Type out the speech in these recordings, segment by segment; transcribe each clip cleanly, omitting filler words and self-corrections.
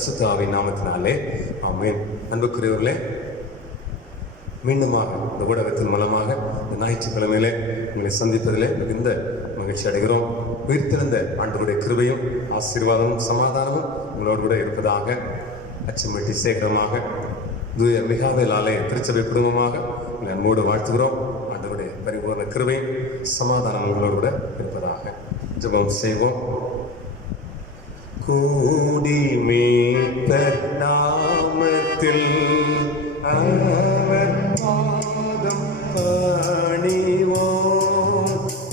பரிசுத்த ஆவியின் நாமத்தினாலே ஆமென். அன்புக்குரியவர்களே, மீண்டுமாக இந்த ஊடகத்தின் மூலமாக இந்த ஞாயிற்றுக்கிழமையிலே உங்களை சந்திப்பதிலே மிகுந்த மகிழ்ச்சி அடைகிறோம். உயிர்த்திருந்த ஆண்டவருடைய கிருபையும் ஆசீர்வாதமும் சமாதானமும் உங்களோடு கூட இருப்பதாக. அச்சம்பட்டி சேகரமாக தூய மிகாவேல் ஆலய திருச்சபை குடும்பமாக உங்களை அன்போடு வாழ்த்துகிறோம். ஆண்டவருடைய பரிபூர்ண கிருபையும் சமாதானம் உங்களோடு கூட இருப்பதாக. ஜெபம் செய்வோம். கூடி மீட்பர் நாமத்தில் அவர் பாதம் பணிவோம்.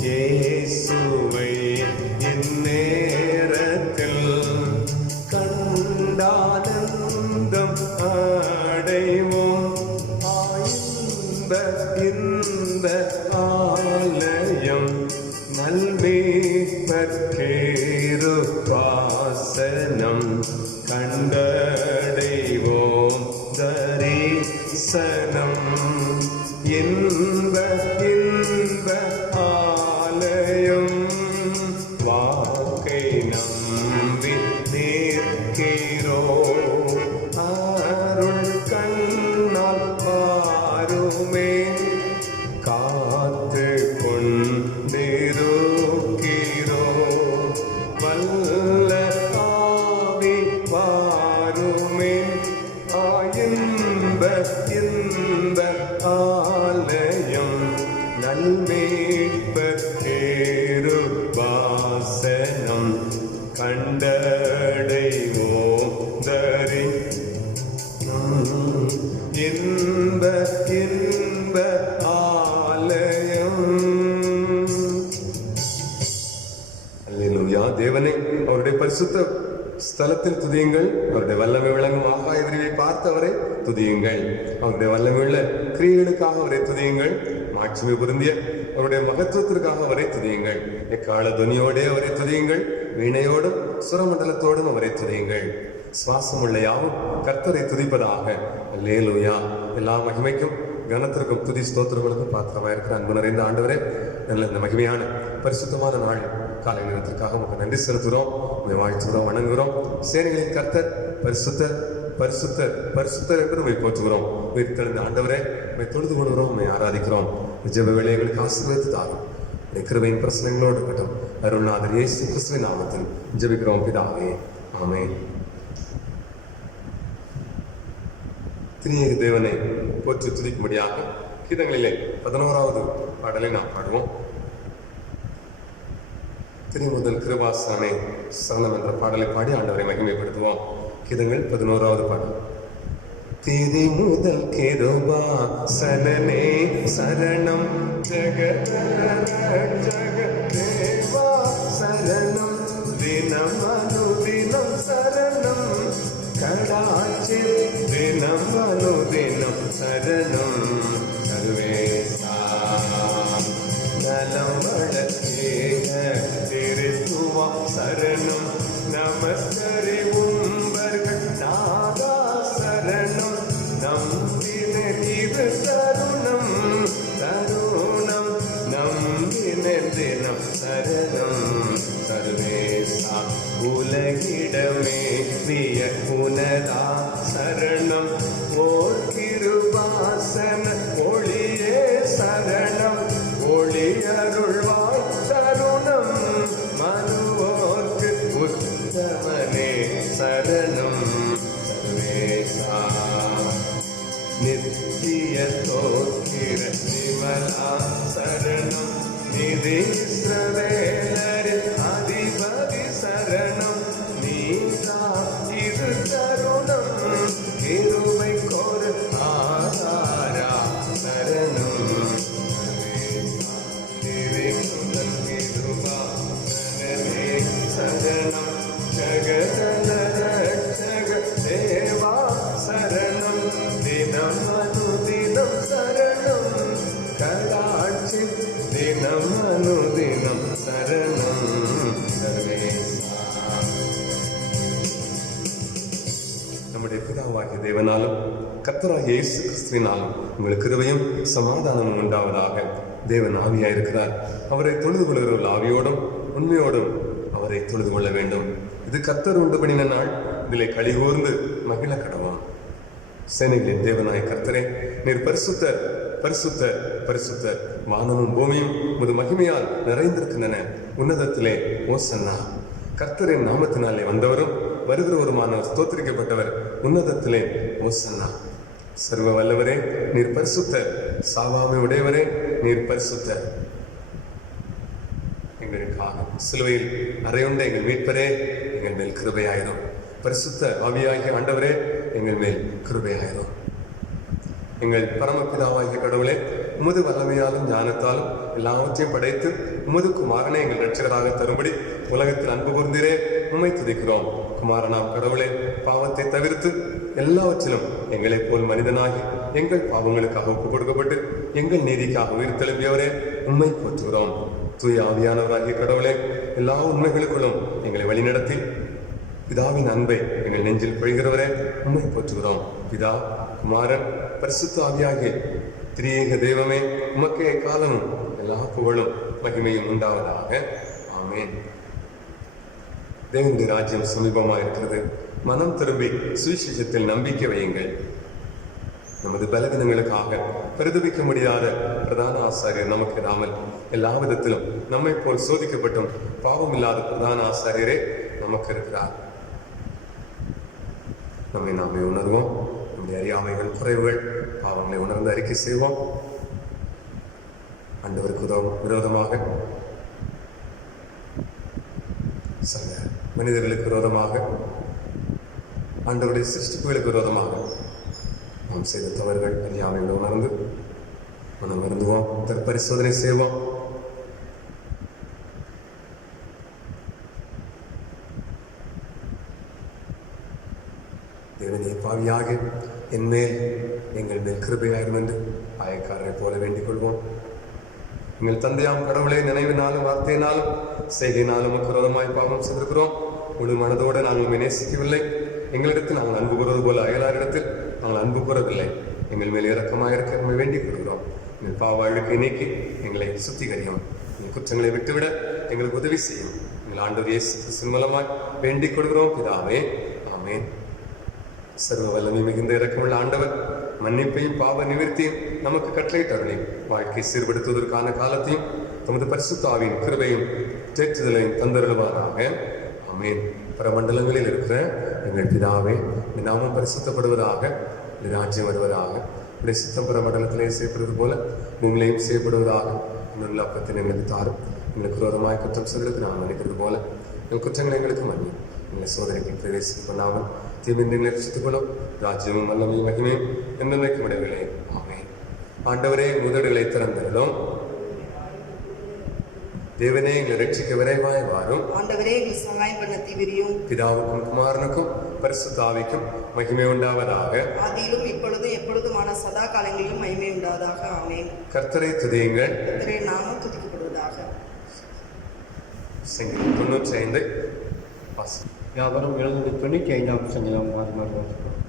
இயேசுவை இந்நேரத்தில் கண்டானந்தம் அடைவோம். இந்த ஆலயம் நல்மீட்பர் கிருபாசனம் கண்டடைவோம் தரிசனம். இன்ப ஆலயம் வாக்கை நம்பி நிற்கிறோம். அருள் கண்ணால் பாருமே காத்து கொண்டிருக்கிறோம். வல்ல ஆவி பாருமே இன்ப ஆலயம் நல்மீட்பர் கிருபாசனம் கண்டடைவோம் இன்ப ஆலயம். அல்லேலூயா. தேவனை அவருடைய பரிசுத்த ஸ்தலத்தில் துதியுங்கள். அவருடைய வல்லமை விளங்கும் ஆகாய விரிவை பார்த்தவரை துதியுங்கள். அவருடைய வல்லமை உள்ள கிரியைகளுக்காக அவரை துதியுங்கள். மாட்சிமை பொருந்திய அவருடைய மகத்துவத்திற்காக அவரை துதியுங்கள். எக்கால துனியோடே அவரை துதியுங்கள். வீணையோடும் சுரமண்டலத்தோடும் அவரை துதியுங்கள். சுவாசம் உள்ள யாவும் கர்த்தரை துதிப்பதாக. அல்லேலூயா. எல்லா மகிமைக்கும் கனத்திற்கும் துதி ஸ்தோத்திரங்களுக்கும் பாத்திரமாக இருக்கிற அன்பு நிறைந்த ஆண்டவரே, நல்ல இந்த மகிமையான பரிசுத்தமான நாள் காலை நேரத்திற்காக உங்களுக்கு நன்றி செலுத்துகிறோம். உங்களை வாழ்த்துகிறோம், வணங்குகிறோம். சேனைகளின் கர்த்தர் பரிசுத்தர் பரிசுத்தர் பரிசுத்தர் என்று உண்மை போற்றுகிறோம். உயிர்த்தெழுந்த ஆண்டவரே, உண்மை தொழுது கொள்கிறோம், உண்மை ஆராதிக்கிறோம். ஜெப வேளைகளுக்கு ஆசீர்வதித்து தாரும். கிருபையின் பிரசனங்களோடு இருக்கட்டும். அருள்நாதர் இயேசு கிறிஸ்துவின் நாமத்தில் ஜெபிக்கிறோம் பிதாவே, ஆமென். திரியேக தேவனை போற்றி துதிக்கும்படியாக கீதங்களிலே 11வது பாடலை நாம் பாடுவோம். திருமுதல் கிருபாசனமே சரணம் என்ற பாடலை பாடி ஆண்டவரை மகிமைப்படுத்துவோம். கீதங்கள் 11வது பாடல். திரி முதல் கிருபாசனமே சரணம் ஜெகதேவா சரணம் தினம் அனுதினம் சரணம் கடாட்சி தினம் அனுதினம் சரணம் சர்வேசா நலம் வளர்த்தேக திருத்துவா சரணம் நமஸ்கரி உம்பர்கள் நாதா சரணம் நம்பின இது தருணம் தருணம் நம்பின தினம் சரணம் சர்வேசா உலகிடமே பிரிய புனரா சரணம் ஓர் கிருபாசன ஒளியே சரணம் ஒளி அருள்வாய் தருணம் மனுவோர்க்கு உத்தமனே சரணம் சர்வேசா நித்திய தோக்கிர நிமலா சரணம் நிதி ஸ்ரவேலரி அதிபதி சரணம் நீதா இது தருணம் கிருபை கோரு ஆதாரா சரணம் திருமுதல் கிருபாசனமே சரணம் ஜெகதல ரட்சக தேவா சரணம் தினம் அனுதினம் சரணம் கடாட்சி தினம் அனுதினம் சரணம் சர்வேசா. நம்முடைய பிதாவாகிய தேவனாலும் கர்த்தராகிய இயேசு கிறிஸ்துவினாலும் உங்களுக்கு கிருபையும் சமாதானமும் உண்டாவதாக. தேவன் ஆவியாயிருக்கிறார். அவரை தொழுது கொள்கிறவர்கள் ஆவியோடும் உண்மையோடும் அவரை தொழுது கொள்ள வேண்டும். இது கர்த்தர் உண்டு பண்ணின நாள், இதிலே களிகூர்ந்து மகிழ கடவோம். சேனைகளின் தேவனாய கர்த்தரே, நீர் பரிசுத்தர், பரிசுத்தர், பரிசுத்தர். வானமும் பூமியும் உமது மகிமையால் நிறைந்திருக்கின்றன. உன்னதத்திலே ஓசன்னா. கர்த்தரின் நாமத்தினாலே வந்தவரும் வருகிறவருமானவர் ஸ்தோத்திரிக்கப்பட்டவர். உன்னதத்திலே ஓசன்னா. சர்வ வல்லவரே, நீர் பரிசுத்தர். சாவாமை உடையவரே, நீர் பரிசுத்தர். எங்களுக்காக சிலுவையில் அறையுண்ட எங்கள் மீட்பரே, எங்கள் மேல் கிருபையாயிரும். பரிசுத்த ஆவியாகிய ஆண்டவரே, எங்கள் மேல் கிருபையாயிரும். எங்கள் பரமபிதாவாகிய கடவுளே, உமது வல்லமையாலும் ஞானத்தாலும் எல்லாவற்றையும் படைத்து உமது குமாரனை எங்கள் இரட்சகராக தரும்படி உலகத்தில் அன்பு கூர்ந்தீரே, உம்மை துதிக்கிறோம். குமாரனாம் கடவுளே, பாவத்தை தவிர்த்து எல்லாவற்றிலும் எங்களைப் போல் மனிதனாகி எங்கள் பாவங்களுக்காக ஒப்புக் கொடுக்கப்பட்டு எங்கள் நீதிக்காக உயிர் தெழும்பியவரே, உம்மை போற்றுகிறோம். தூய ஆவியானவராகிய கடவுளே, எல்லா உண்மைகளுக்குள்ளும் எங்களை வழிநடத்தி பிதாவின் அன்பை எங்கள் நெஞ்சில் பொழிகிறவரே, உம்மை போற்றுகிறோம். பிதா, குமாரன், பரிசுத்த ஆவியாகிய திரியேக தெய்வமே, உமக்கே காலமும் எல்லா புகழும் மகிமையும் உண்டாவதாக. ஆமென். தேவனுடைய ராஜ்யம் சமீபமாக இருக்கிறது. மனம் திரும்பி சுவிசேஷத்தில் நம்பிக்கை வையுங்கள். நமது பலவீனங்களுக்காக பிரதிபிக்க முடியாத பிரதான ஆசாரியர் நமக்கு இராமல் எல்லா விதத்திலும் நம்மை போல் சோதிக்கப்பட்டும் பாவம் இல்லாத பிரதான ஆசாரியரே நமக்கு இருக்கிறார். நம்மை நாமே உணர்வோம். நம்முடைய அறியாமைகள், குறைவுகள், பாவங்களை உணர்ந்து அறிக்கை செய்வோம். ஆண்டவருக்கு விரோதமாக, சக மனிதர்களுக்கு விரோதமாக, ஆண்டவருடைய சிருஷ்டிப்புகளுக்கு விரோதமாக நாம் செய்த தவறுகள், அறியாமைகளை உணர்ந்து மனம் வருந்துவோம். பரிசோதனை செய்வோம். தேவனே, பாவியாக என் மேல் எங்கள் மேல் கிருபையாயிரும் என்று ஆயக்காரரை போல வேண்டிக் கொள்வோம். எங்கள் தந்தையாம் கடவுளை, நினைவினாலும் வார்த்தையினாலும் செய்கையினாலும் விரோதமாய் பாவம் செய்திருக்கிறோம். முழு மனதோடு நாங்கள் நேசிக்கவில்லை. எங்களிடத்தில் நாங்கள் அன்பு கூறுவது போல அயலாரிடத்தில் நாங்கள் அன்பு கூறவில்லை. எங்கள் மேல் இரக்கமாக இருக்க நம்மை வேண்டிக் கொள்கிறோம். எங்கள் பாவ அழுக்கை நீக்கி எங்களை சுத்திகரியும். எங்கள் குற்றங்களை விட்டுவிட எங்களுக்கு உதவி செய்யும். எங்கள் ஆண்டவர் இயேசு கிறிஸ்துவின் மூலமாய் வேண்டிக் கொள்கிறோம் பிதாவே. ஆமென். சர்வ வல்லமை மிகுந்த இரக்கமுள்ள ஆண்டவர் மன்னிப்பையும் பாவ நிவர்த்தியும் நமக்கு கட்டளையிட்டவர்களே, வாழ்க்கை சீர்படுத்துவதற்கான காலத்தையும் தமது பரிசுத்த ஆவியின் கிருபையும் தேற்றுதலையும் தந்தருள்வாராக. ஆமென். பரமண்டலங்களில் இருக்கிற எங்கள் பிதாவே, நாமும் பரிசுத்தப்படுவதாக, ராஜ்யம் வருவதாக, உடைய சித்தம் பரமண்டலத்திலே செய்யப்படுவது போல நீங்களையும் செய்யப்படுவதாக. இன்னுள்ள அப்பத்தில் எங்களுக்கு தாரும். எங்களுக்கு விரோதமாய் குற்றம் செய்வதற்கு நாம் மன்னிக்கிறது போல எங்கள் குற்றங்களை எங்களுக்கு மன்னி எங்களை சோதனைக்கு பிரவேசிக்க பண்ணாமல் தீமையை ரட்சித்துக் கொள்ளும். ராஜ்யமும் வல்லமையும் மகிமையும் என்னென்னைக்கும் விடவில்லை. ஆமென். ஆண்டவரே, முதலிலை திறந்தருளும். தேவனே, எங்களை ரட்சிக்க விரைவாய் வாரும். ஆண்டவரே, எங்கள் சகாயம் பண்ண தீவிரியும். பிதாவுக்கும் குமாரனுக்கும் பரிசுத்த ஆவிக்கும் மகிமை உண்டாவதாக. ஆதியிலும் இப்பொழுதும் எப்பொழுதுமான சதா காலங்களிலும் மகிமை உண்டாவதாக. ஆமென். கர்த்தரை துதியுங்கள். கர்த்தரே நாமம் துதிக்கப்படுவதாக. சங்கீதம் 95 யாவரும் 795 சங்கீதம் மாறி மாறி வாசிக்கிறோம்.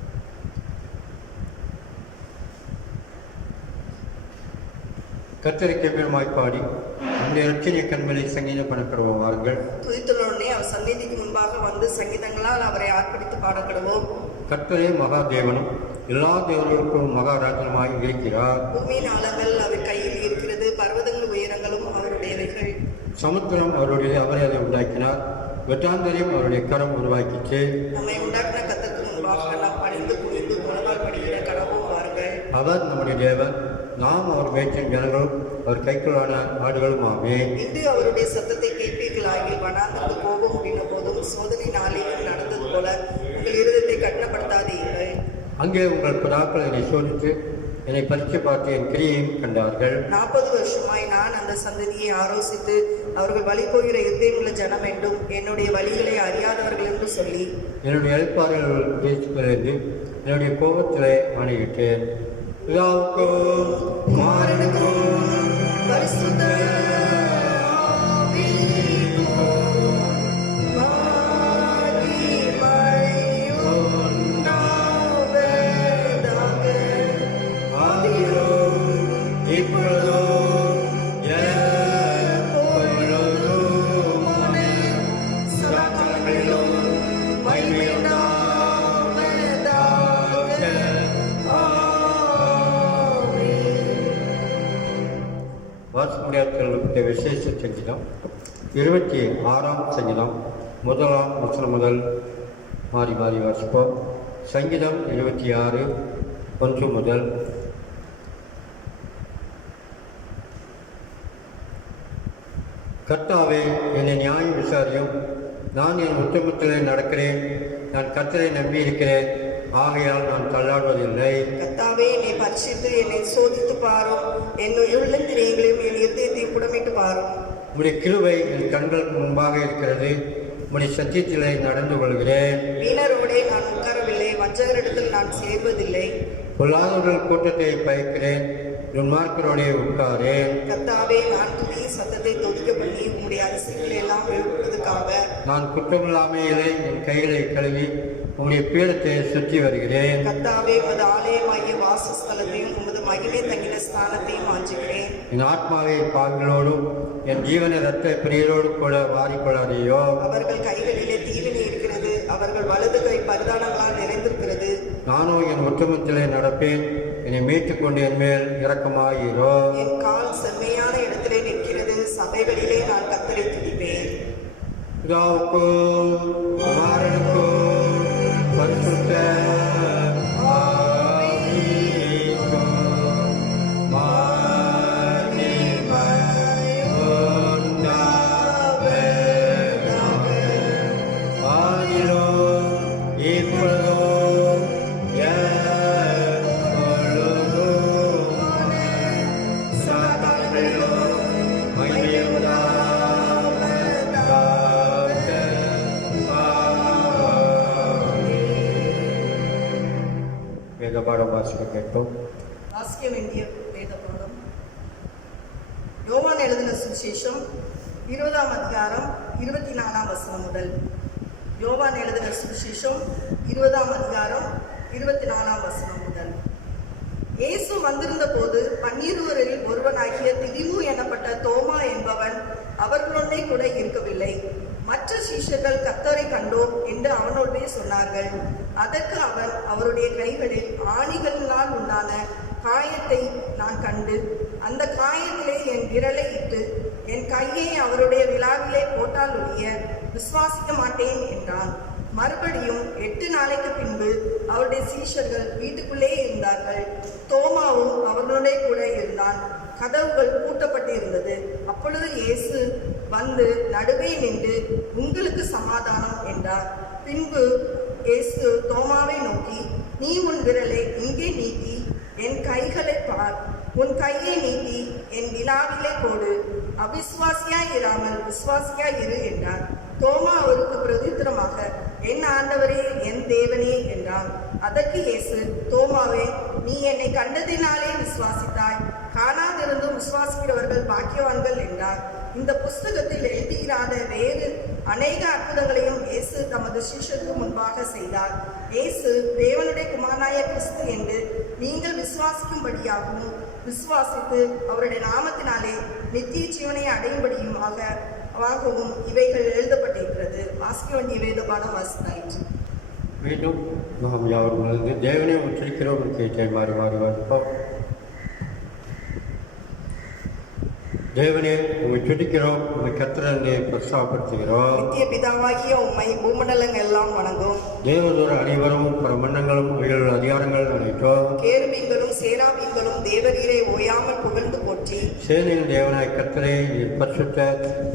கர்த்தருக்கு பெருமாய் பாடி நம்முடைய ரட்சணிய கண்மலை சங்கீதம் பண்ணப்படுவோம். வாருங்கள். துதித்துள்ளோடனே அவர் சந்நிதிக்கு முன்பாக வந்து சங்கீதங்களால் அவரை ஆர்ப்பரித்து பாடப்படுவோம். கர்த்தரே மகாதேவனும் எல்லா தேவர்களுக்கும் மகாராஜனுமாய் இருக்கிறார். பூமியின் ஆழங்கள் அவர் கையில் இருக்கிறது, பர்வதங்கள் உயரங்களும் அவருடையவைகள். சமுத்திரம் அவரை அதை உண்டாக்கினார், வெட்டாந்தரையும் அவருடைய கரம் உருவாக்கிச்சு. நம்மை உண்டாக்கின கர்த்தருக்கு முன்பாக நாம் பணிந்து குனிந்து முழங்கால் படியிட கடவும். வாருங்கள். அவர் நம்முடைய தேவன், நாம் அவர் மேய்ச்சல் ஜனங்களும் அவர் கைக்குள்ளான ஆடுகளும் ஆமே. இன்று அவருடைய சத்தத்தை கேட்பீர்களாகி வனாந்திருந்து போக முடிந்த போதும் சோதனை நாளிலும் நடந்தது போல உங்கள் இருதயத்தை கட்டப்படுத்தாதீர்கள். அங்கே உங்கள் பிதாக்கள் என்னை சோதித்து என்னை பரிசு பார்த்து என் கிரியையும் கண்டார்கள். 40 வருஷமாய் நான் அந்த சந்ததியை ஆலோசித்து அவர்கள் வழி போகிற இருதயமுள்ள ஜனம் என்றும் என்னுடைய வழிகளை அறியாதவர்கள் என்று சொல்லி என்னுடைய அழைப்பாளர்கள் பேச்சுக்களிலிருந்து என்னுடைய கோபத்திலே ஆணையிட்டேன். பிதாவுக்கும் குமாரனுக்கும் பரிசுத்த இப்பொழுதும் வாசிக்க முடியாதவர்களுக்கு விசேஷ சங்கீதம் 26ஆம் சங்கீதம் 1ஆம் வசனம் முதல் மாறி மாறி வாசிப்போம். சங்கீதம் 26 1 முதல். கர்த்தாவே, என்னை நியாயம் விசாரியும். நான் என் உத்தமத்திலே நடக்கிறேன். நான் கர்த்தரை நம்பியிருக்கிறேன், ஆகையால் நான் தள்ளாடுவதில்லை. கர்த்தாவே, என்னை பரிசித்து என்னை சோதித்து பாரும். என் உள்ளந்திரியங்களையும் என் இருதயத்தையும் புடமிட்டு பாரும். உம்முடைய கிருபை என் கண்களுக்கு முன்பாக இருக்கிறது. உம்முடைய சத்தியத்திலே நடந்து கொள்கிறேன். வீணரோடே நான் உட்காரவில்லை, வஞ்சகரிடத்தில் நான் சேர்வதில்லை. பொல்லாதவர்கள் கூட்டத்தை பயக்கிறேன், துன்மார்க்கரோடே உட்காரேன். கர்த்தாவே, நான் துதி சத்தத்தை தொதிக்க பண்ணி உம்முடைய அரசியலை எல்லாம் எழுப்புவதற்காக நான் குற்றமில்லாமையிலே என் கைகளை கழுவி உம்முடைய பீடத்தை சுற்றி வருகிறேன். கர்த்தாவே, உமது ஆலயமாகிய வாசஸ்தலத்தையும் உமது மகிமை தங்கின ஸ்தானத்தையும் வாஞ்சுகிறேன். என் ஆத்மாவை பாவிகளோடும் என் ஜீவன இரத்த பிரியரோடு கூட வாரிக்கொள்ளாதேயோ. அவர்கள் கைகளிலே தீவினை இருக்கிறது, அவர்கள் வலது கை பரிதானங்களால் நிறைந்திருக்கிறது. நானோ என் உத்தமத்திலே நடப்பேன், என்னை மீட்டுக் கொண்டு என் மேல் இரக்கமாயிரோ. என் கால் செம்மையான இடத்திலே நிற்கிறது, சபைகளிலே நான் கர்த்தரை துதிப்பேன். பிதாவுக்கும் குமாரனுக்கும் பரிசுத்த ஆவிக்கும் மகிமை உண்டாவதாக. ஆதியிலும் இப்பொழுதும் எப்பொழுதுமான சதாகாலங்களிலும் மகிமை உண்டாவதாக. வேத பாடம் வாசிக்க கேட்போம். வாசிக்க வேண்டிய வேத பாடம் யோவான் எழுதின சுவிசேஷம் 20ஆம் அதிகாரம் 24ஆம் வசனம் முதல். யோவான் எழுதின சுவிசேஷம் 20ஆம் அதிகாரம் 24ஆம் வசனம் முதல். இயேசு வந்திருந்த போது 12 ஒருவனாகிய திதிமு எனப்பட்ட தோமா என்பவன் அவர்களோடே கூட இருக்கவில்லை. மற்ற சீஷர்கள் கர்த்தரை கண்டோம் என்று அவனோடே சொன்னார்கள். அதற்கு அவன், அவருடைய கைகளில் ஆணிகளினால் உண்டான காயத்தை நான் கண்டு அந்த காயத்திலே என் விரலை இட்டு என் கையை அவருடைய விழாவிலே போட்டால் ஒழிய விசுவாசிக்க மாட்டேன் என்றான். மறுபடியும் 8 நாளைக்கு பின்பு அவருடைய சீஷர்கள் வீட்டுக்குள்ளே இருந்தார்கள். தோமாவும் அவர்களோடே கூட இருந்தான். கதவுகள் பூட்டப்பட்டு இருந்தது. அப்பொழுது இயேசு வந்து நடுவே நின்று, உங்களுக்கு சமாதானம் என்றார். பின்பு இயேசு தோமாவை நோக்கி, நீ உன் விரலை இங்கே நீட்டி என் கைகளை பார். உன் கையை நீட்டி என் விழாவிலே போடு. அவிசுவாசியாய் இராமல் விசுவாசியாய் இரு என்றார். தோமா அவருக்கு பிரதித்திரமாக, என் ஆண்டவரே, என் தேவனே என்றான். அதற்கு இயேசு, தோமாவே, நீ என்னை கண்டதினாலே விசுவாசித்தாய், காணாதிருந்தும் விசுவாசிக்கிறவர்கள் பாக்கியவான்கள் என்றார். இந்த புஸ்தகத்தில் எழுதியிராத வேறு அநேக அற்புதங்களையும் இயேசு தமது சீஷருக்கு முன்பாக செய்தார். இயேசு தேவனுடைய குமாரனாய கிறிஸ்து என்று நீங்கள் விசுவாசிக்கும்படியாகவும் விசுவாசித்து அவருடைய நாமத்தினாலே நித்திய ஜீவனை அடையும்படியுமாகவும் இவைகள் எழுதப்பட்டிருக்கிறது. வாசிக்க வேண்டிய வேத பாடம் வாசித்தாயிற்று. மீண்டும் நாம் யாவரும் உணர்ந்து தேவனை உச்சரிக்கிறோம் கேட்டை மாறி மாறி வாசிப்போம். தேவனே, உம்மை துதிக்கிறோம், உம்மை கர்த்தரே பிரஸ்தாபப்படுத்துகிறோம். நித்திய பிதாவாகிய உம்மை பூமண்டலங்கள் எல்லாம் வணங்கும். தேவதூர அனைவரும் பரமண்டங்களும் அவைகள் அதிகாரங்கள் அனைத்தோம். கேருபீன்களும் சேராபீன்களும் தேவரீரை ஓயாமல் புகழ்ந்து போற்றி, சேனையின் தேவனாய் கர்த்தரே, நீர் பரிசுத்த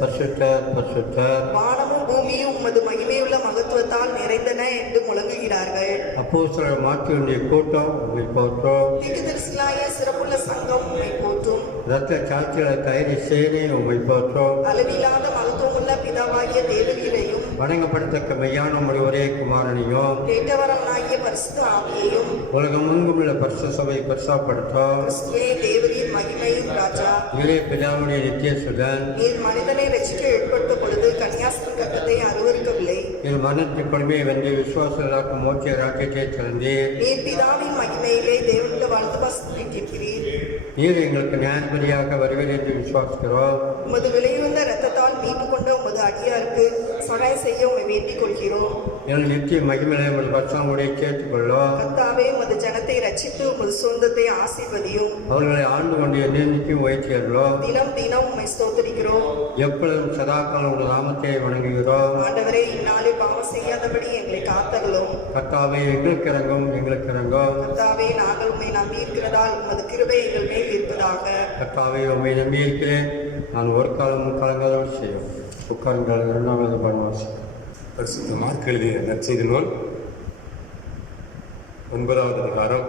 பரிசுத்த பரிசுத்த. வானமும் பூமியும் உமது மகிமையுள்ள மகத்துவத்தால் நிறைந்தன என்று முழங்குகிறார்கள். அப்போஸ்தலர் மார்க்குடைய கூட்டம் உம்மை போற்றோம். தீர்க்கதரிசிகளாகிய சிறப்புள்ள சங்கம் உம்மை போற்றும். இரத்த சாட்சிகளை தயாரி சேனை உம்மை போற்றோம். அளவில்லாத மகத்துவமுள்ள பிதாவாகிய தேவரீரையும் வணங்கப்படத்தக்க மெய்யான ஒருவரே குமாரனையும் கேட்டவரனாகிய பரிசுத்த ஆவியையும் உலகமெங்கும் உள்ள பரிசு சபை பரிசாப்படுத்தோம். கிறிஸ்துவே தேவரீர் மகிமையும் ராஜா, நீரே பிதாவுடைய நித்திய சுதன். நீர் மனிதனை ரட்சிக்க ஏற்பட்ட பொழுது கன்னியாஸ்திரி கட்டத்தை அருவருக்கவில்லை. நீர் மரணத்தின் கொடுமையை வென்று விசுவாசலாக்கும் மோட்ச ராக்கியத்தை திறந்தீர். நீர் பிதாவின் மகிமையிலே தேவனுடைய வலது பாசத்தில் இருக்கிறீர். நீர் எங்களுக்கு நியாயபதியாக வருவீர் என்று விசுவாசிக்கிறோம். உமது விலையுந்த இரத்தத்தால் மீட்டு கொண்ட உமது அடியாருக்கு சகாயம் செய்ய உம்மை வேண்டிக் கொள்கிறோம். எங்கள் நித்திய மகிமையை உமது பச்சாங்குடியை சேர்த்துக்கொள்ளும். கர்த்தாவே, உமது ஜனத்தை ரட்சித்து உமது சொந்தத்தை ஆசீர்வதியும். அவர்களை ஆண்டு கொண்டு என்னைக்கும் வைத்தீர்களோம். தினம் தினம் உம்மை ஸ்தோத்திரிக்கிறோம். எப்பொழுதும் சதாக்காலம் உங்கள் நாமத்தை வணங்குகிறோம். ஆண்டவரே, இந்நாளில் பாவம் செய்யாதபடி எங்களை காத்தருளும். கர்த்தாவே, எங்களுக்கு இறங்கும், எங்களுக்கு இறங்கும். கர்த்தாவே, நாங்கள் உம்மை நம்பி இருக்கிறதால் உமது கிருபை எங்கள் மேல் இருப்பதாக. கர்த்தாவே, உம்மை நம்பி இருக்கிறேன், நான் ஒரு காலம் கலங்காதவள் செய்யும். உட்காருங்கள். 2வது பன்வாசி. பரிசுத்த மார்க் எழுதிய நற்செய்தி நூல் 9வது அதிகாரம்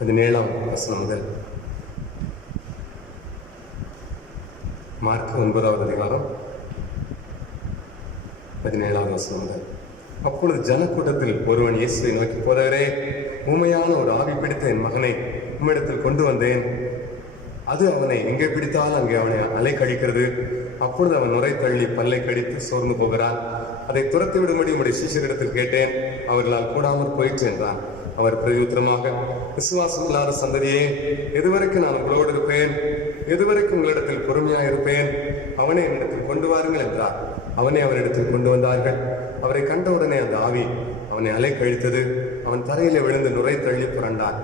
17ஆம் வசனம் முதல். மார்க் 9வது அதிகாரம் 17ஆவது வசனம் முதல். அப்பொழுது ஜனக்கூட்டத்தில் ஒருவன் இயேசுவை நோக்கி, போதகரே, ஊமையான ஒரு ஆவி பிடித்த என் மகனை உம்மிடத்தில் கொண்டு வந்தேன். அது அவனை எங்கே பிடித்தால் அங்கே அவனை அலை கழிக்கிறது. அப்பொழுது அவன் நுரை தள்ளி பல்லை கடித்து சோர்ந்து போகிறான். அதை துரத்தி விடும்படி உம்முடைய சீஷரிடத்தில் கேட்டேன், அவர்களால் கூடாமற் போயிற்று என்றான். அவர் பிரதியுத்தரமாக, விசுவாசம் இல்லாத சந்ததியே, எதுவரைக்கும் நான் உங்களோடு இருப்பேன்? எதுவரைக்கும் உங்களிடத்தில் பொறுமையாக இருப்பேன்? அவனை என்னிடத்தில் கொண்டு வாருங்கள் என்றார். அவனை அவனிடத்தில் கொண்டு வந்தார்கள். அவரை கண்டவுடனே அந்த ஆவி அவனை அலை கழித்தது. அவன் தரையிலே விழுந்து நுரை தள்ளி புரண்டான்.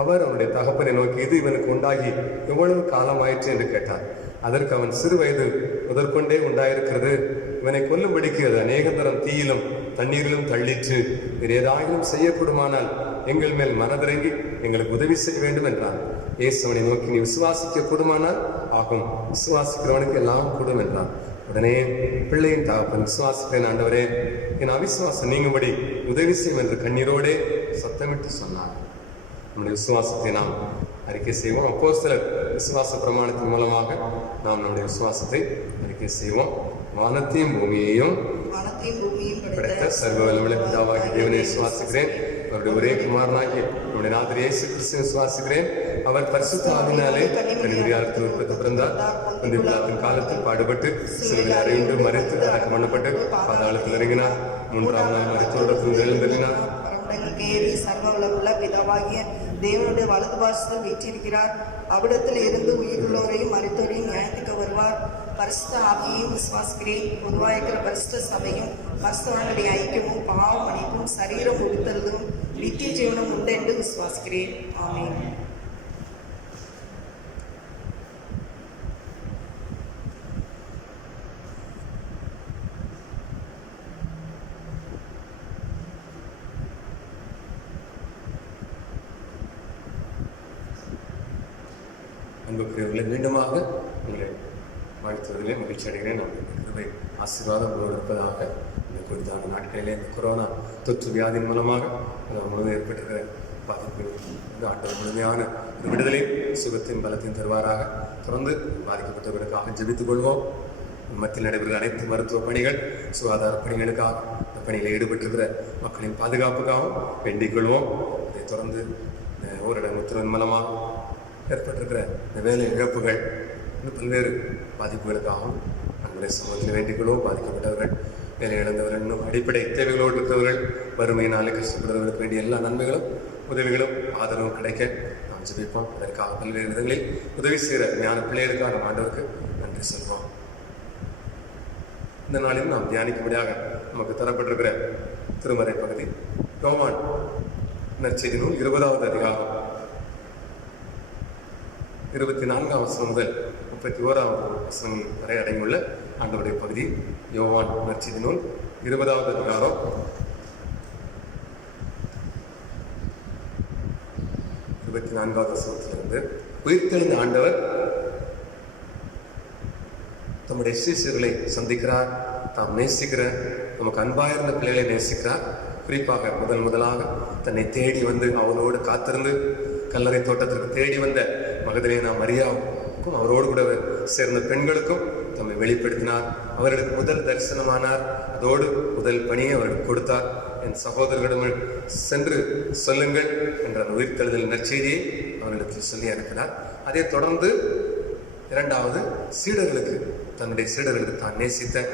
அவர் அவனுடைய தகப்பனை நோக்கி, இது இவனுக்கு உண்டாகி எவ்வளவு காலம் ஆயிற்று என்று கேட்டார். அதற்கு அவன், சிறு வயது முதற்கொண்டே உண்டாயிருக்கிறது. இவனை கொல்லும்படிக்கு அது அநேக தரம் தீயிலும் தண்ணீரிலும் தள்ளிற்று. வேறு ஏதாயிலும் செய்யக்கூடுமானால் எங்கள் மேல் மனதிறங்கி எங்களுக்கு உதவி செய்ய வேண்டும் என்றான். இயேசு அவனை நோக்கி, நீ விசுவாசிக்க கூடுமானால் ஆகும், விசுவாசிக்கிறவனுக்கு எல்லாம் கூடும் என்றான். உடனே பிள்ளையின் தகப்பன், விசுவாசிக்கிறேன் ஆண்டவரே, என் அவிசுவாசம் நீங்கும்படி உதவி செய்யும் என்று கண்ணீரோடே சத்தமிட்டு சொன்னார். நம்முடைய விசுவாசத்தை நாம் அறிக்கை செய்வோம். அப்போஸ்தலர் விசுவாச பிரமாணத்தின் மூலமாக நாம் நம்முடைய விசுவாசத்தை அறிக்கை செய்வோம். வானத்தையும் பூமியையும் படைத்த சர்வ வல்லமையுள்ள பிதாவாகிய தேவனை விசுவாசிக்கிறேன். அவருடைய ஒரே குமாரனாகிய நம்முடைய நாதர் இயேசு கிறிஸ்துவை விசுவாசிக்கிறேன். அவர் பரிசுத்த ஆவியினாலே கன்னிமரியாளுக்கு உற்பத்தி பிறந்தார். பொந்திய பிலாத்தின் காலத்தில் பாடுபட்டு சிலுவையில் அறையுண்டு மரித்து அடக்கம் பண்ணப்பட்டு பாதாளத்தில் இறங்கினார். 3ஆம் நாள் மரித்தோரிடத்தில் எழுந்தருளினார். ஏறி சர்வ வல்லமையுள்ள பிதாவாகிய தேவனுடைய வலது பாசத்தில் வீற்றிருக்கிறார். அவ்விடத்தில் இருந்து உயிருள்ளோரையும் மரித்தோரையும் நியாயத்துக்கு வருவார். பரிசுத்த ஆவியையும் விசுவாசிக்கிறேன். பொதுவாயிருக்கிற பரிசுத்த சபையும் பரிசுத்தவான்களுடைய ஐக்கியமும் பாவ மன்னிப்பும் சரீரம் உடுத்தலும் நித்திய ஜீவனம் உண்டு என்று விசுவாசிக்கிறேன். ஆமென். அன்புக்குரியவர்களை, மீண்டுமாக உங்களை வாழ்த்துவதிலே மகிழ்ச்சி அடைகிறேன். நம்முடைய கிருபை ஆசீர்வாதம் இருப்பதாக. இந்த குறித்தான நாட்களிலே இந்த கொரோனா தொற்று வியாதியின் மூலமாக முழுவதும் ஏற்பட்டிருக்கிற பாதிப்பு ஆண்டவர் முழுமையான விடுதலை சுகத்தின் பலத்தின் தருவாராக. தொடர்ந்து பாதிக்கப்பட்டவர்களுக்காக ஜெபித்துக் கொள்வோம். மத்தியில் நடைபெறுகிற அனைத்து மருத்துவ பணிகள், சுகாதார பணிகளுக்காக, இந்த பணியில் ஈடுபட்டிருக்கிற மக்களின் பாதுகாப்புக்காகவும் வேண்டிக் கொள்வோம். அதை தொடர்ந்து ஊரடங்கு உத்தரவின் மூலமாக ஏற்பட்டிருக்கிற இந்த வேலை இழப்புகள், இன்னும் பல்வேறு பாதிப்புகளுக்காகவும் நம்முடைய சமூகத்தில் வேண்டிக்கொள்வோம். பாதிக்கப்பட்டவர்கள், வேலை இழந்தவர்கள், இன்னும் அடிப்படை தேவைகளோடு இருக்கிறவர்கள், வறுமையினாலே கஷ்டப்படுறவர்களுக்கு வேண்டிய எல்லா நன்மைகளும் உதவிகளும் ஆதரவும் கிடைக்க நாம் ஜெபிப்போம். அதற்காக பல்வேறு விதங்களில் உதவி செய்கிற ஞான பிள்ளைகளுக்காக நம்ம ஆண்டவருக்கு நன்றி சொல்வோம். இந்த நாளில் நாம் தியானிக்கும்படியாக நமக்கு தரப்பட்டிருக்கிற திருமறை பகுதி யோவான் நற்செய்தி நூல் 20வது அதிகாரம் 24ஆம் வசனம் முதல் 31ஆவது வசனம் வரை அடங்கியுள்ள ஆண்டவருடைய பகுதி. யோவான் நற்செய்தி நூல் 20வது அதிகாரம் 24வது வசனத்திலிருந்து, உயிர்த்தெழுந்த ஆண்டவர் தம்முடைய சீஷர்களை சந்திக்கிறார். தாம் நேசிக்கிற, நமக்கு அன்பாயிருந்த பிள்ளைகளை நேசிக்கிறார். குறிப்பாக முதலாக தன்னை தேடி வந்து அவரோடு காத்திருந்து கல்லறை தோட்டத்திற்கு தேடி வந்த மகதலேனா மரியாவுக்கும் அவரோடு கூட சேர்ந்த பெண்களுக்கும் தம்மை வெளிப்படுத்தினார். அவர்களுக்கு முதல் தரிசனமானார். அதோடு முதல் பணியை அவர்களுக்கு கொடுத்தார். என் சகோதரர்களிடம் சென்று சொல்லுங்கள் என்ற அந்த உயிர்த்தெழுதல் நற்செய்தியை அவர்களுக்கு சொல்லி அனுப்பினார். அதை தொடர்ந்து இரண்டாவது சீடர்களுக்கு, தன்னுடைய சீடர்களுக்கு தான் நேசித்த,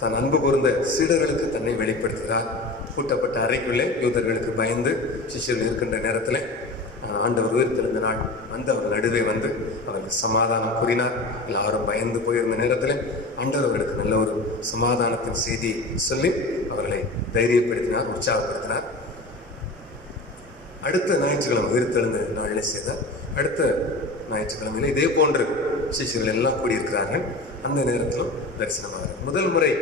தன் அன்பு கூர்ந்த சீடர்களுக்கு தன்னை வெளிப்படுத்துகிறார். பூட்டப்பட்ட அறைக்குள்ளே யூதர்களுக்கு பயந்து சிஷ்யர்கள் இருக்கின்ற நேரத்தில் ஆண்டவர் உயிர்த்தெழுந்த நாள் வந்து அவர் நடுவே வந்து அவருக்கு சமாதானம் கூறினார். எல்லாரும் பயந்து போயிருந்த நேரத்தில் ஆண்டவர் அவர்களுக்கு நல்ல ஒரு சமாதானத்தின் செய்தியை சொல்லி அவர்களை தைரியப்படுத்தினார், உற்சாகப்படுத்தினார். அடுத்த ஞாயிற்றுக்கிழமை உயிர்த்தெழுந்த நாளிலே செய்தார். அடுத்த ஞாயிற்றுக்கிழமையில இதே போன்று சிஷ்யர்கள் எல்லாம் கூடியிருக்கிறார்கள். அந்த நேரத்திலும் தரிசனமாக முதல் முறை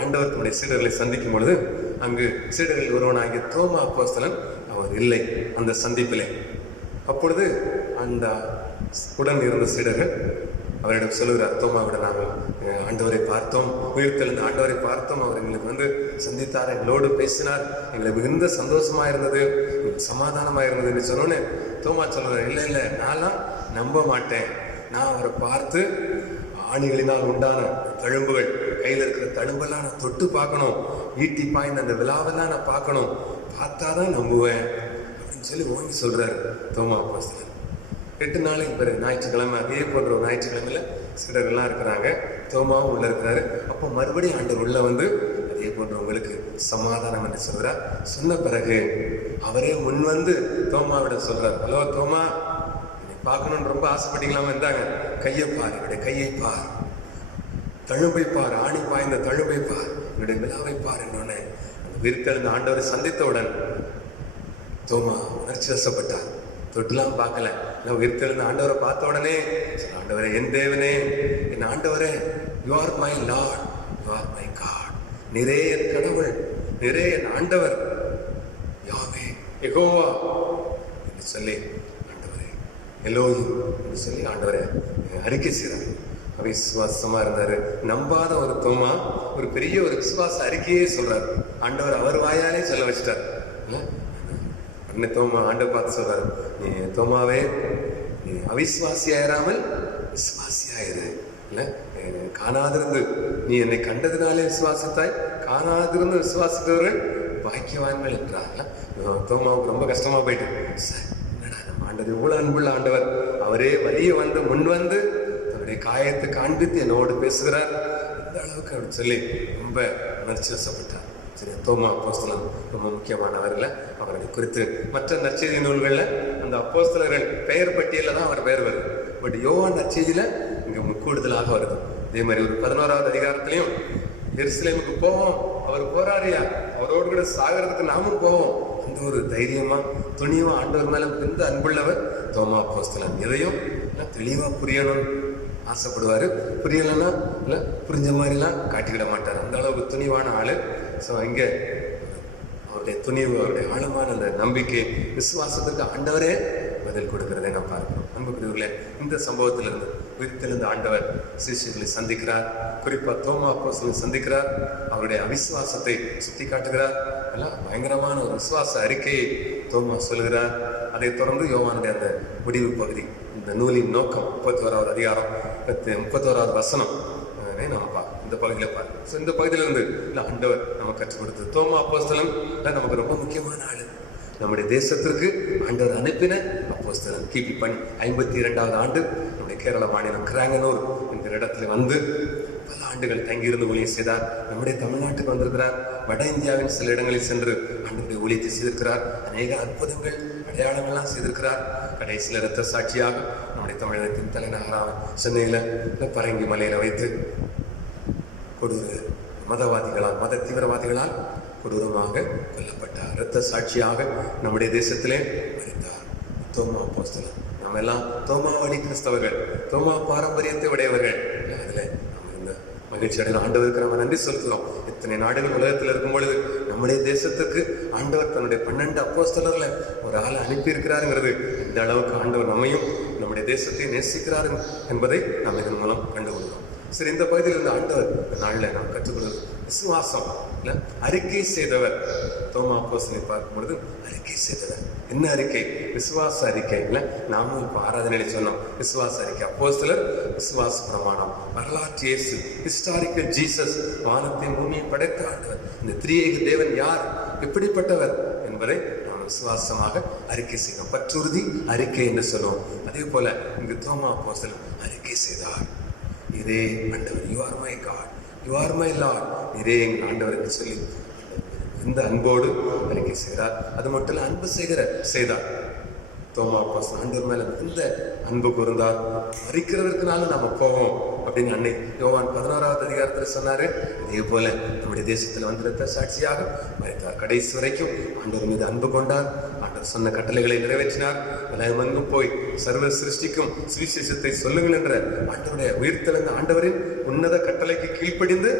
ஆண்டவர் தன்னுடைய சீடர்களை சந்திக்கும் பொழுது அங்கு சீடர்கள் ஒருவனாகிய தோமா அப்போஸ்தலன் அவர் இல்லை அந்த சந்திப்பிலே. அப்பொழுது அந்த உடன் இருந்த சீடர்கள் அவரிடம் சொல்லுகிறார், தோமாவிடம் நாங்கள் ஆண்டவரை பார்த்தோம், உயிர்த்தெழுந்த ஆண்டவரை பார்த்தோம், அவர் எங்களுக்கு வந்து சந்தித்தார், எங்களோடு பேசினார், எங்களுக்கு மிகுந்த சந்தோஷமா இருந்தது, சமாதானமா இருந்தது என்று சொன்னோன்னே தோமா சொல்லுறார், இல்லை இல்லை நான்லாம் நம்ப மாட்டேன், நான் அவரை பார்த்து ஆணிகளினால் உண்டான தழும்புகள், கையில் இருக்கிற தழும்பெல்லாம் நான் தொட்டு பார்க்கணும், ஈட்டி பாய்ந்த அந்த விழாவெல்லாம் நான் பார்க்கணும், பார்த்தாதான் நம்புவேன் அப்படின்னு சொல்லி ஓங்கி சொல்றாரு தோமா அப்போஸ்தலன். 8 நாளைக்கு பிறகு ஞாயிற்றுக்கிழமை அதே போன்ற ஒரு ஞாயிற்றுக்கிழமையில சீடர்கள்லாம் இருக்கிறாங்க, தோமாவும் உள்ள இருக்கிறாரு. அப்போ மறுபடியும் ஆண்டவர் உள்ள வந்து அதே போன்ற உங்களுக்கு சமாதானம் என்று சொல்றார். சொன்ன பிறகு அவரே முன் வந்து தோமாவிடம் சொல்றார், ஹலோ தோமா, பார்க்கணும்னு ரொம்ப ஆசைப்பட்டீங்களாம, இருந்தாங்க, கையை பார், என்னுடைய கையை பார், தழும்பை பார், ஆணி பாய்ந்த தழும்பை பார், என்னுடைய விழாவை பார் என்னொன்னே அந்த உயிர்த்தெழுந்த ஆண்டவரை சந்தித்தவுடன் தோமா உணர்ச்சி வசப்பட்டார். தொட்டுலாம் பார்க்கல, உயிர்த்தெழுந்த ஆண்டவரை பார்த்த உடனே ஆண்டவரே, என் தேவனே, என் ஆண்டவரே, you are my Lord, you are my God, நிறைய என் கடவுள், நிறைய என் ஆண்டவர், யாவே யெகோவா என்று சொல்லி எலோஹிம் என்று சொல்லி ஆண்டவரை அறிக்கை செய்தார். அவிசுவாசமா இருந்தாரு, நம்பாத ஒரு தோமா ஒரு பெரிய ஒரு விசுவாச அறிக்கையே சொல்றாரு. ஆண்டவர் அவர் வாயாலே சொல்ல வச்சிட்டார். அன்னை தோமா ஆண்டவர் பார்த்து சொல்றாரு, நீ தோமாவே, நீ அவிசுவாசியாயிராமல் விசுவாசியாயிரு, இல்ல காணாதிருந்து நீ என்னை கண்டதினாலே விசுவாசித்தாய், காணாதிருந்து விசுவாசித்தவர்கள் பாக்கியவான்கள் என்றார். தோமாவுக்கு ரொம்ப கஷ்டமா போயிட்டு, ஆண்டவர் இவ்வளவு அன்புள்ள ஆண்டவர், அவரே வழிய வந்து முன் வந்து தன்னுடைய காயத்தை காண்பித்து என்னோடு பேசுகிறார், இந்த அளவுக்கு அப்படின்னு சொல்லி ரொம்ப உணர்ச்சி வசப்பட்டார். சரி, தோமா அப்போஸ்தலன் ரொம்ப முக்கியமானவர் இல்லை. அவரை குறித்து மற்ற நற்செய்தி நூல்களில் அந்த அப்போஸ்தலர்கள் பெயர் பட்டியலில் தான் அவர் பெயர் வருது. பட் யோவான் நற்செய்தியில இங்க கூடுதலாக வருது. அதே மாதிரி ஒரு 11வது அதிகாரத்திலையும் எருசலேமுக்கு போவோம், அவர் போராடியா, அவரோடு கூட சாகிறதுக்கு நாமும் போவோம், அந்த ஒரு தைரியமா துணிவா ஆண்டவர் மேல மிகுந்த அன்புள்ளவர் தோமா அப்போஸ்தலன். எதையும் தெளிவா புரியணும் ஆசைப்படுவாரு, புரியலைன்னா இல்ல புரிஞ்ச மாதிரிலாம் காட்டிக்கிட மாட்டார், அந்த அளவுக்கு துணிவான ஆளு. ஸோ இங்க அவருடைய துணிவு, அவருடைய ஆழமான அந்த நம்பிக்கை, விசுவாசத்துக்கு ஆண்டவரே பதில் கொடுக்கிறதை நான் பார்க்கிறோம். அன்புக்குரியவர்களே, இந்த சம்பவத்திலிருந்து உயிர்த்தெழுந்த ஆண்டவர் சிஷ்யர்களை சந்திக்கிறார், குறிப்பா தோமா அப்போஸ்தலனை சந்திக்கிறார், அவருடைய அவிசுவாசத்தை சுட்டி காட்டுகிறார். எல்லாம் பயங்கரமான ஒரு விசுவாச அறிக்கையை தோமா சொல்கிறார். அதை தொடர்ந்து யோவானுடைய அந்த முடிவு பகுதி, இந்த நூலின் நோக்கம் 31வது அதிகாரம் 31வது வசனம் நம்ம பார்க்கணும். இந்த பகுதியில் பார்க்கணும். ஸோ இந்த பகுதியிலிருந்து இல்லை ஆண்டவர் நம்ம கற்றுக் கொடுத்தது. தோமா அப்போஸ்தலன் நமக்கு ரொம்ப முக்கியமான ஆளு. நம்முடைய தேசத்திற்கு ஆண்டவர் அனுப்பின அப்போஸ்தலன். கிபி 52வது ஆண்டு நம்முடைய கேரள மாநிலம் கிராங்கனூர் என்கிற இடத்துல வந்து பல ஆண்டுகள் தங்கியிருந்து ஊழியம் செய்தார். நம்முடைய தமிழ்நாட்டுக்கு வந்திருக்கிறார். வட இந்தியாவின் சில இடங்களில் சென்று ஆண்டவருடைய ஊழியத்தை செய்திருக்கிறார். அநேக அற்புதங்கள், அடையாளங்கள்லாம் செய்திருக்கிறார். கடைசியில் இரத்த சாட்சியாக நம்முடைய தமிழகத்தின் தலைநகரான சென்னையில பரங்கி மலையில வைத்து கொடூர மத தீவிரவாதிகளால் கொடூரமாக கொல்லப்பட்டார். இரத்த சாட்சியாக நம்முடைய தேசத்திலே மரித்தார். தோமா அப்போஸ்தலன். நம்ம எல்லாம் தோமா வழி கிறிஸ்தவர்கள், தோமா பாரம்பரியத்தை உடையவர்கள். அதுல நம்ம இந்த மகிழ்ச்சி அடையலாம். ஆண்டவருக்கு நம்ம நன்றி செலுத்துகிறோம். இத்தனை நாடுகள் உலகத்தில் இருக்கும் பொழுது நம்முடைய தேசத்துக்கு ஆண்டவர் தன்னுடைய 12 அப்போஸ்தலர்ல ஒரு ஆளை அனுப்பி இருக்கிறாருங்கிறது, இந்த அளவுக்கு ஆண்டவர் நம்மையும் நம்முடைய தேசத்தை நேசிக்கிறார் என்பதை நாம் இதன் மூலம் கண்டுகொள்கிறோம். சரி, இந்த பகுதியில் இருந்த ஆண்டவர் இந்த நாளில் நாம் கற்றுக்கொள்வது விசுவாசம் இல்ல, அறிக்கை செய்தவர். தோமா அப்போஸ்தலனை பார்க்கும் பொழுது அறிக்கை செய்தவர். என்ன அறிக்கை? விசுவாச அறிக்கை. இல்ல, நாமும் இப்ப ஆராதனையில சொன்னோம் விசுவாச அறிக்கை. அப்போஸ்தலர் விசுவாச பிரமாணம், வரலாற்று இயேசு, ஹிஸ்டாரிக்கல் ஜீசஸ், வானத்தை பூமியை படைத்த ஆண்டவர், இந்த திரியேக தேவன் யார், எப்படிப்பட்டவர் என்பதை நாம் விசுவாசமாக அறிக்கை செய்தோம். பற்றுறுதி அறிக்கை என்று சொல்லுவோம். அதே போல இங்கு தோமா அப்போஸ்தலன் அறிக்கை செய்தார். இதே ஆண்டவர், you are my God, you are my Lord, இதே எங்கள் ஆண்டவர் என்று சொல்லி இந்த அன்போடு அறிக்கை செய்கிறார். அது மட்டும் இல்ல, அன்பு செய்தார். தோமா அப்போஸ்தலன் ஆண்டவர் மேல இந்த அன்பு கூர்ந்தார். மரிக்கிறதற்குனால நாம போவோம் அப்படின்னு அன்னை யோவான் 16வது அதிகாரத்தில் சொன்னாரு. இதே போல நம்முடைய தேசத்துல வந்திருந்த சாட்சியாக மரித்தார். கடைசி வரைக்கும் ஆண்டவர் மீது அன்பு கொண்டார். ஆண்டவர் சொன்ன கட்டளைகளை நிறைவேற்றினார். உலகமெங்கும் போய் சர்வ சிருஷ்டிக்கும் சுவிசேஷத்தை சொல்லுங்கள் என்ற ஆண்டவருடைய உயிர்த்தெழுந்த ஆண்டவரின் உன்னத கட்டளைக்கு கீழ்ப்படிந்து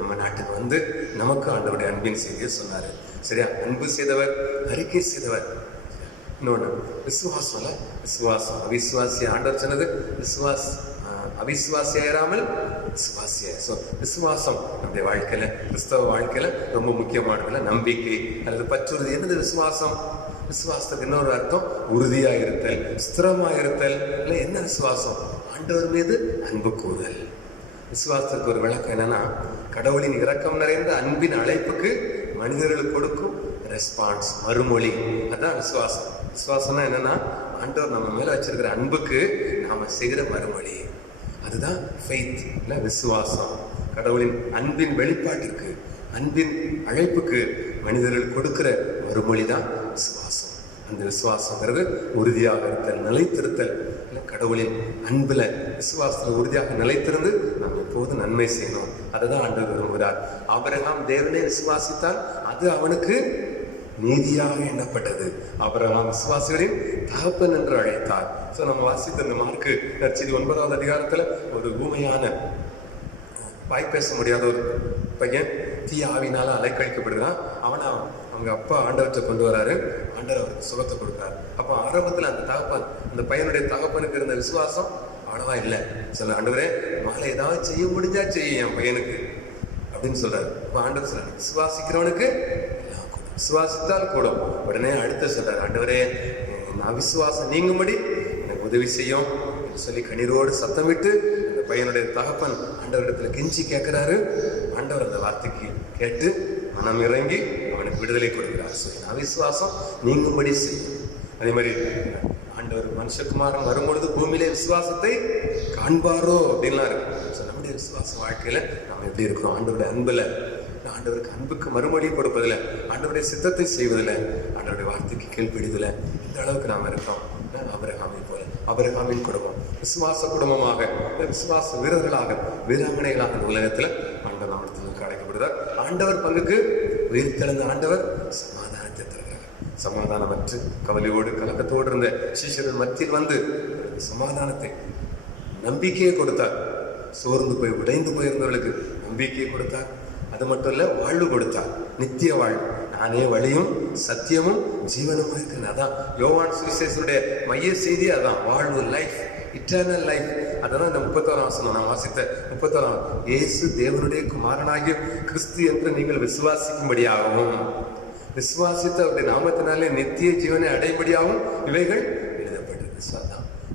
நம்ம நாட்டுக்கு வந்து நமக்கு ஆண்டவருடைய அன்பின் செய்தியை சொன்னாரு. சரியா? அன்பு செய்தவர், அறிக்கை செய்தவர். இன்னொன்று விசுவாசம்ல, விசுவாசம். அவிசுவாசிய ஆண்டவர் சொன்னது அவிசுவாசியாராமல் விசுவாசிய. விசுவாசம் நம்முடைய வாழ்க்கையில, கிறிஸ்தவ வாழ்க்கையில ரொம்ப முக்கியமானதுல நம்பிக்கை அல்லது பற்றுறுதி. என்னது விசுவாசம்? விசுவாசத்துக்கு இன்னொரு அர்த்தம் உறுதியா இருத்தல், ஸ்திரமா இருத்தல். இல்ல என்ன விசுவாசம்? ஆண்டவர் மீது அன்பு கூறுதல். விசுவாசத்துக்கு ஒரு விளக்கம் என்னன்னா, கடவுளின் இரக்கம் நிறைந்த அன்பின் அழைப்புக்கு மனிதர்களுக்கு கொடுக்கும் ரெஸ்பான்ஸ், மறுமொழி. அதான் விசுவாசம். விசுவாசம்னா என்னன்னா, ஆண்டவர் நம்ம மேல வச்சிருக்கிற அன்புக்கு நாம செய்கிற மறுமொழி. அதுதான் ஃபெய்த், இல்ல விசுவாசம். கடவுளின் அன்பின் வெளிப்பாட்டிற்கு, அன்பின் அழைப்புக்கு மனிதர்கள் கொடுக்கிற மறுமொழி தான் விசுவாசம். அந்த விசுவாசங்கிறது உறுதியாக இருத்தல், நிலைத்திருத்தல். இல்லை, கடவுளின் அன்புல, விசுவாசத்துல உறுதியாக நிலைத்திருந்து நாம் எப்போதும் நன்மை செய்யணும். அதுதான் ஆண்டவர் விரும்புகிறார். ஆபிரகாம் தேவனை விசுவாசித்தால் அது அவனுக்கு நீதியாக எண்ணப்பட்டது. ஆபிரகாம் விசுவாசிகளின் தகப்பன் என்று அழைத்தார். நம்ம வாசித்த இந்த மார்க்கு நற்செய்தி 9வது அதிகாரத்துல ஒரு ஊமையான, வாய் பேச முடியாத ஒரு பையன் தீய ஆவினால அலைக்கழிக்கப்படுகிறான். அவனை அவங்க அப்பா ஆண்டவற்றை கொண்டு வராரு. ஆண்டவர் அவருக்கு சுகத்தை கொடுக்குறாரு. அப்போ ஆரம்பத்துல அந்த தகப்பன், அந்த பையனுடைய தகப்பனுக்கு இருந்த விசுவாசம் அவ்வளவா இல்லை. சொல்ல, ஆண்டவரே மாலை ஏதாவது செய்ய முடிஞ்சா செய்ய என் பையனுக்கு அப்படின்னு சொல்றாரு. அப்போ ஆண்டவர் சொல்றாரு, விசுவாசிக்கிறவனுக்கு விசுவாசித்தால் கூடும். உடனே அடுத்த சொல்றாரு, ஆண்டவரே அவிசுவாசம் நீங்கும்படி எனக்கு உதவி செய்யும் சொல்லி கண்ணீரோடு சத்தமிட்டு அந்த பையனுடைய தகப்பன் ஆண்டவரிடத்துல கெஞ்சி கேட்கிறாரு. ஆண்டவர் அந்த வார்த்தைக்கு கேட்டு மனம் இறங்கி அவனுக்கு விடுதலை கொடுக்கிறார். அவிசுவாசம் நீங்கும்படி செய்யும். அதே மாதிரி ஆண்டவர் மனுஷகுமாரன் வரும்பொழுது பூமியிலே விசுவாசத்தை காண்பாரோ அப்படின்லாம் இருக்கு. நம்முடைய விசுவாச வாழ்க்கையில நாம் எப்படி இருக்கிறோம்? ஆண்டவருடைய அன்புல, ஆண்டவருக்கு அன்புக்கு மறுமொழி கொடுப்பதில்லை, ஆண்டவருடைய சித்தத்தை செய்வதில்லை, ஆண்டவருடைய வார்த்தைக்கு கீழ்ப்படிதில்ல. இந்த அளவுக்கு நாம் இருக்கோம். ஆபிரகாமை போல, ஆபிரகாமின் குடும்பம் விசுவாச குடும்பமாக, விசுவாச வீரர்களாக, வீராங்கனைகளாக இந்த உலகத்துல ஆண்டவர் நாமத்திற்கு அழைக்கப்படுகிறார். ஆண்டவர் பங்குக்கு உயிர்த்தெழுந்த ஆண்டவர் சமாதானத்தை தருகிறார். சமாதானமற்று கவலையோடு கலக்கத்தோடு இருந்த சீஷர்கள் மத்தியில் வந்து சமாதானத்தை, நம்பிக்கையை கொடுத்தார். சோர்ந்து போய் உடைந்து போயிருந்தவர்களுக்கு நம்பிக்கையை கொடுத்தார். அது மட்டும் இல்ல, வாழ்வு கொடுத்தார், நித்திய வாழ்வு. நானே வழியும் சத்தியமும் ஜீவனுமா இருக்கேன். அதான் யோவான் சுவிசேஷனுடைய மைய செய்தி. அதான் வாழ்வு, லைஃப், இட்டர்னல் லைஃப். அதான் இந்த 31ஆம் வசனம் நான் வாசித்த 31ஆம், இயேசு தேவனுடைய குமாரனாகிய கிறிஸ்து என்று நீங்கள் விசுவாசிக்கும்படியாகவும், விசுவாசித்த அவருடைய நாமத்தினாலே நித்திய ஜீவனை அடையும்படியாகவும் இவைகள் எழுதப்பட்டது.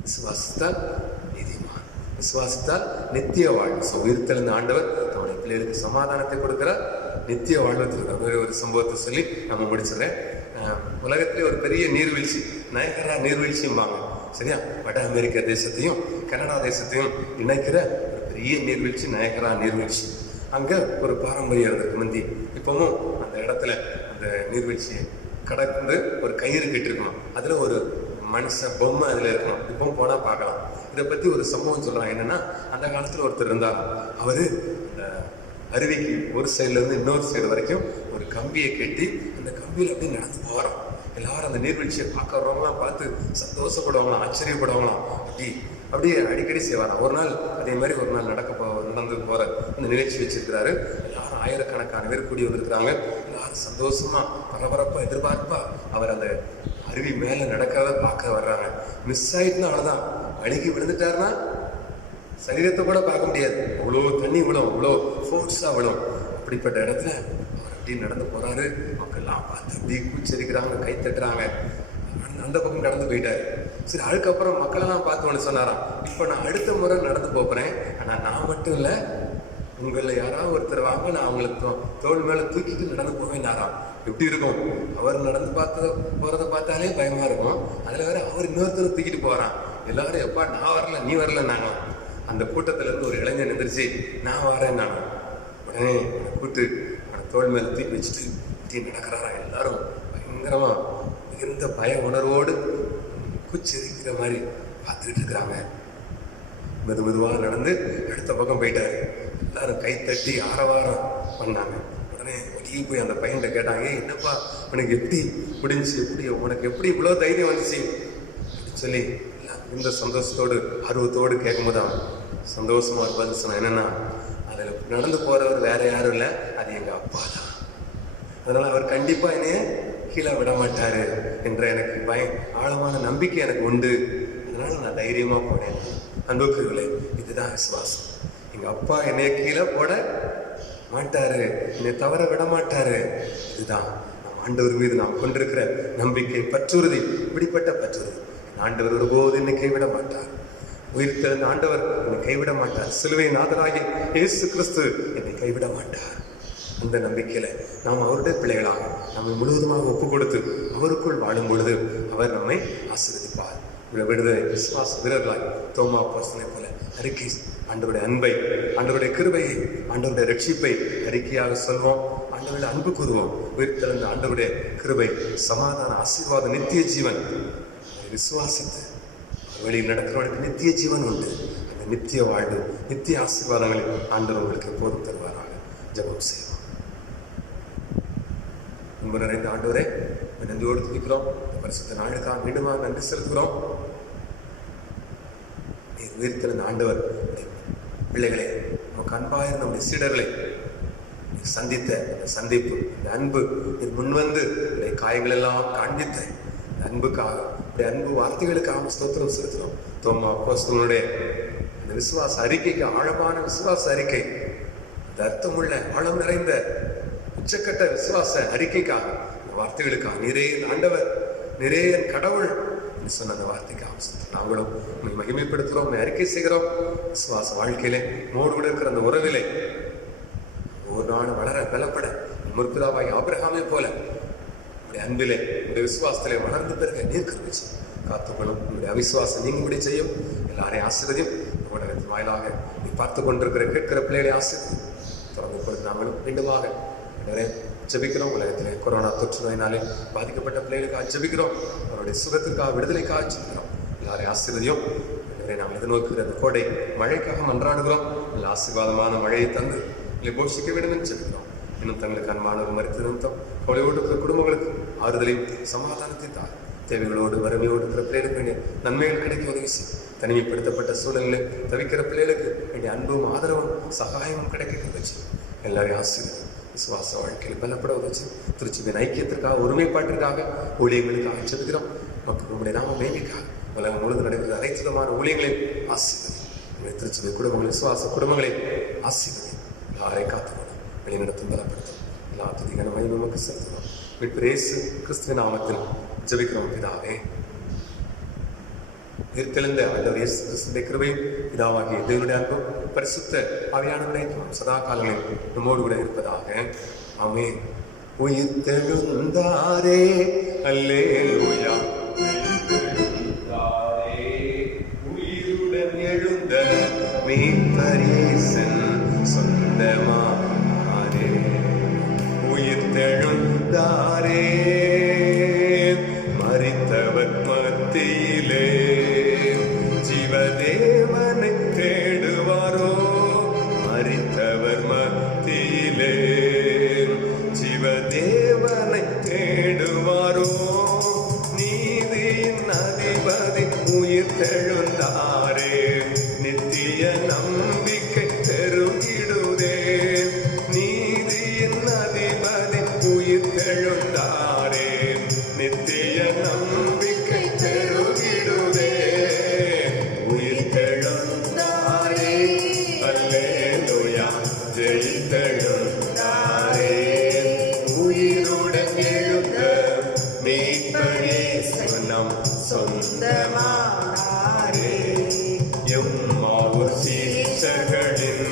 விசுவாசித்தால் நீதிமான், விசுவாசித்தால் நித்திய வாழ்வு. உயிர்த்தெழுந்த ஆண்டவர் தம்முடைய பிள்ளைகளுக்கு சமாதானத்தை கொடுக்கிறார், நித்திய வாழ்வத்திற்கு. ஒரு சம்பவத்தை சொல்லி நம்ம முடிச்சிடறேன். உலகத்திலே ஒரு பெரிய நீர்வீழ்ச்சி, நயகரா நீர்வீழ்ச்சியும்பாங்க. சரியா? வட அமெரிக்கா தேசத்தையும் கனடா தேசத்தையும் இணைக்கிற ஒரு பெரிய நீர்வீழ்ச்சி நயகரா நீர்வீழ்ச்சி. அங்க ஒரு பாரம்பரியம் இருந்திருக்கு முந்தி. இப்பவும் அந்த இடத்துல அந்த நீர்வீழ்ச்சியை கடந்து ஒரு கயிறு கட்டிருக்கணும், அதுல ஒரு மனுஷன் பொம்மை அதுல இருக்கணும். இப்பவும் போனா பார்க்கலாம். இதை பத்தி ஒரு சம்பவம் சொல்றாங்க. என்னன்னா, அந்த காலத்துல ஒருத்தர் இருந்தார். அவரு அந்த அருவிக்கு ஒரு சைட்ல இருந்து இன்னொரு சைடு வரைக்கும் ஒரு கம்பியை கட்டி அந்த கம்பியில அப்படியே நடந்து போறோம். எல்லாரும் அந்த நீர்வீழ்ச்சியை பார்க்கறவங்களாம் பார்த்து சந்தோஷப்படுவாங்களாம், ஆச்சரியப்படுவாங்களாம். அப்படியே அடிக்கடி செய்வாராம். ஒரு நாள் அதே மாதிரி ஒரு நாள் நடந்து போற அந்த நிகழ்ச்சி வச்சிருக்கிறாரு. எல்லாரும் ஆயிரக்கணக்கான பேர் கூடி வந்திருக்கிறாங்க. எல்லாரும் சந்தோஷமா பரபரப்பா எதிர்பார்ப்பா அவர் அந்த அருவி மேல நடக்கிறத பார்க்க வர்றாங்க. மிஸ் ஆயிட்டுனா அவ்வளவுதான், அழுகி விழுந்துட்டாருன்னா சரீரத்தை கூட பார்க்க முடியாது. அவ்வளோ தண்ணி விழும், அவ்வளோ ஃபோர்ஸா விழும். அப்படிப்பட்ட இடத்துல அவர் அப்படி நடந்து போறாரு. மக்கள்லாம் பார்த்து அப்படி கூச்சரிக்கிறாங்க, கை தட்டுறாங்க. அந்த பக்கம் கடந்து போயிட்டாரு. சரி, அதுக்கப்புறம் மக்களெல்லாம் பார்த்து ஒன்று சொன்னாராம், இப்போ நான் அடுத்த முறை நடந்து போறேன், ஆனா நான் மட்டும் இல்லை, உங்களை யாராவது ஒருத்தர் வாங்க, நான் அவங்களுக்கு தோல் மேல தூக்கிட்டு நடந்து போவேன்னாராம். எப்படி இருக்கும்? அவர் நடந்து போறதை பார்த்தாலே பயமா இருக்கும். அதுல வேற அவர் இன்னொருத்தரை தூக்கிட்டு போறான். எல்லாரும் எப்பா நான் வரல, நீ வரல நாங்க. அந்த கூட்டத்துல இருந்து ஒரு இளைஞன் எந்திரிச்சு, நான் வரேன் நானும். உடனே கூட்டு தோல் மேல தூக்கி வச்சுட்டு நடக்கிறாரா, எல்லாரும் பயங்கரமா மிகுந்த பய உணர்வோடு குச்சிருக்கிற மாதிரி பார்த்துக்கிட்டு இருக்கிறாங்க. மெதுவாக நடந்து அடுத்த பக்கம் போயிட்டாரு. எல்லாரும் கைத்தட்டி ஆரவாரம் பண்ணாங்க. உடனே வெளியே போய் அந்த பையன்கிட்ட கேட்டாங்க, என்னப்பா உனக்கு எப்படி முடிஞ்சு, உனக்கு எப்படி இவ்வளோ தைரியம் வந்துச்சு அப்படின்னு சொல்லி இந்த சந்தோஷத்தோடு ஆர்வத்தோடு கேட்கும்போது அவன் சந்தோஷமா இருப்பான்னு சொன்னான். என்னன்னா, அதில் நடந்து போறவர் வேற யாரும் இல்லை, அது எங்க அப்பா தான். அதனால அவர் கண்டிப்பா என்னைய கீழே விட மாட்டாரு என்ற எனக்கு ஆழமான நம்பிக்கை எனக்கு உண்டு. அதனால நான் தைரியமா போனேன். அன்புக்குரியவர்களே, இதுதான் விசுவாசம். எங்க அப்பா என்னைய கீழே போட மாட்டாரு, என்னை தவற விட மாட்டாரு. இதுதான் நம் ஆண்டவர் மீது நாம் கொண்டிருக்கிற நம்பிக்கை, பற்றுறுதி. இப்படிப்பட்ட பற்றுறுதி. ஆண்டவர் ஒருபோது என்னை கைவிட மாட்டார். உயிர் தெழுந்த ஆண்டவர் என்னை கைவிட மாட்டார். சிலுவை நாதராகி இயேசு கிறிஸ்து என்னை கைவிட மாட்டார். அந்த நம்பிக்கையில நாம் அவருடைய பிள்ளைகளாக நம்மை முழுவதுமாக ஒப்பு கொடுத்து அவருக்குள் வாழும் பொழுது அவர் நம்மை ஆசீர்வதிப்பார். விடுதலை விசுவாச வீரர்களாய் தோமா அப்போஸ்தலனை போல அறிக்கை, ஆண்டவருடைய அன்பை, ஆண்டவருடைய கிருபையை, ஆண்டவருடைய ரட்சிப்பை அறிக்கையாக சொல்வோம். ஆண்டவருடைய அன்பு கூறுவோம். உயிர் தெழுந்த ஆண்டவருடைய கிருபை, சமாதான, ஆசீர்வாதம், நித்திய ஜீவன் விசுவாசித்து வழியில் நடக்கிறவர்களுக்கு நித்திய ஜீவன் உண்டு. அந்த நித்திய வாழ்வு, நித்திய ஆசீர்வாதங்களை ஆண்டவர் உங்களுக்கு எப்போதும் தருவாராக. ஜெபம் செய்வோம். அன்பு நிறைந்த ஆண்டவரே, நன்றியோடு துதிக்கிறோம். பரிசுத்த நாளுக்காக மீண்டுமாக நன்றி செலுத்துகிறோம். நீர் உயிர்த்தெழுந்த ஆண்டவர் பிள்ளைகளே, நமக்கு அன்பாக இருந்த நம்முடைய சீடர்களை சந்தித்த அந்த சந்திப்பு, இந்த அன்பு, நீர் முன்வந்து காயங்கள் எல்லாம் காண்பித்த அன்புக்காக, அன்பு வார்த்தைகளுக்காக ஸ்தோத்திரம் செலுத்துகிறோம். தோமா அப்போஸ்தலனுடைய அந்த விசுவாச அறிக்கைக்கு, ஆழமான விசுவாச அறிக்கை, அந்த அர்த்தமுள்ள ஆழம் நிறைந்த உச்சக்கட்ட விசுவாச அறிக்கைக்காக, அந்த வார்த்தைகளுக்காக, நிறைய ஆண்டவர், நிறைய கடவுள் சொன்ன அந்த வார்த்தைக்காக நாங்களும் மகிமைப்படுத்துகிறோம், அறிக்கை செய்கிறோம். விசுவாச வாழ்க்கையிலே மோடு கூட இருக்கிற அந்த உறவிலே ஒரு நாள் வளர பலப்பட முற்பிதாவாகி ஆபிரகாமை போல அன்பிலே, உடைய விசுவாசத்திலே வளர்ந்து பெருக நீர் கிருபை காத்துக்கொள்ளும். உங்களுடைய அவிசுவாசம் நீங்கும்படி செய்யும். எல்லாரையும் ஆசீர்வதியும். ஊடகத்தின் வாயிலாக நீ பார்த்து கொண்டிருக்கிற கேட்கிற பிள்ளைகளை ஆசீர்வதியும். தொடர்ந்து கொண்டு நாங்களும் மீண்டுமாக ஜெபிக்கிறோம். உலகத்திலே கொரோனா தொற்று நோயினாலே பாதிக்கப்பட்ட பிள்ளைகளுக்காக ஜெபிக்கிறோம். அவருடைய சுகத்திற்காக, விடுதலைக்காக ஜெபிக்கிறோம். எல்லாரையும் ஆசீர்வதியும். நாம் எதிர்நோக்குகிற அந்த கோடை மழைக்காக மன்றாடுகிறோம். நல்ல ஆசீர்வாதமான மழையை தந்து இல்லை போஷிக்க வேண்டும் என்று ஜெபிக்கிறோம். இன்னும் தங்களுக்கு அன்பானவர் மறித்த நிமித்தம் கொலையோடு இருக்கிற குடும்பங்களுக்கு ஆறுதலையும் சமாதானத்தையும் தான். தேவைகளோடு வறுமையோடு இருக்கிற பிள்ளைகளுக்கு வேண்டிய நன்மைகள் கிடைக்க உதவி செய்யும். தனிமைப்படுத்தப்பட்ட சூழலில் தவிக்கிற பிள்ளைகளுக்கு வேண்டிய அன்பும் ஆதரவும் சகாயமும் கிடைக்க வச்சு எல்லாரையும் ஆசீர்வதியும். விசுவாச வாழ்க்கையில் பலப்பட உதவி. திருச்சிவின் ஐக்கியத்திற்காக, ஒருமைப்பாட்டிற்காக, ஊழியர்களுக்காக ஜெபிக்கிறோம். மக்கள் உங்களுடைய நாம மேன்மைக்காக உலகம் முழுவதும் நடக்கிற அனைத்து விதமான ஊழியங்களையும் ஆசீர்வதியும். திருச்சிவை குடும்பங்களை, விசுவாச குடும்பங்களை ஆசீர்வதியும். யாரை காத்துக்கணும், வழிநடத்தும், பலப்படுத்தும். எல்லா துதிகளும் மகிமை உமக்கு செலுத்துகிறோம். மீட்பர் இயேசு கிறிஸ்துவின் நாமத்தில் ஜெபிக்கிறோம் பிதாவே. உயிர்த்தெழுந்த ஆண்டவர் இயேசு கிறிஸ்துவின் கிருபையும் பிதாவாகிய தேவனுடைய அன்பும் பரிசுத்த ஆவியானவரே சதா காலங்களில் நம்மோடு கூட இருப்பதாக. ஆமென். உயிர்த்தெழுந்தாரே, அல்லேலூயா. உயிருடன் எழுந்த மீட்பர் இயேசன் சொந்தமானாரே. உயிர்த்தெழுந்தாரே, மரித்தவர் மத்தியிலே ஜீவதேவனை தேடுவாரோ. மரித்தவர் மத்தியிலே ஜீவதேவனை தேடுவாரோ. நீதியின் அதிபதி உயிர்த்தெழுந்தாரே, நித்திய நம்பிக்கை பெருகிடுதே. நீதியின் அதிபதி உயிர்த்தெழுந்தாரே, நித்திய நம்பிக்கை பெருகிடுதே. உயிர்த்தெழுந்தாரே, அல்லேலூயா. ஜெயித்தெழுந்தாரே, உயிருடன் எழுந்த மீட்பர் இயேசு நம் சொந்தமானாரே. எம்மாவூர் சீஷர்களின்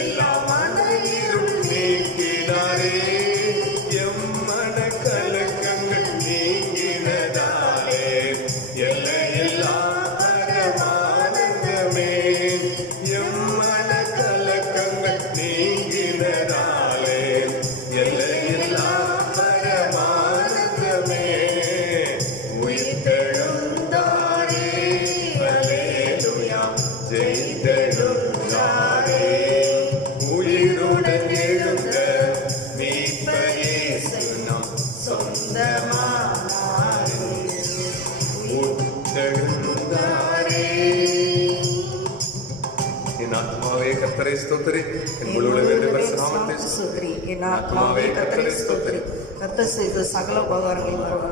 எல்லா மனையிலும் நீக்கினாரே. எம்மன கலக்கங்கள் நீங்கினதாலே எல்லையில்லா பரமானந்தமே. எம்மன கலக்கங்கள் நீங்கினதாலே எல்லையில்லா ஸ்தோத்திரி. என் ஆத்மாவே கர்த்தரை ஸ்தோத்திரி. கர்த்தர் செய்த சகல உபகாரங்களையும் மறவாதே.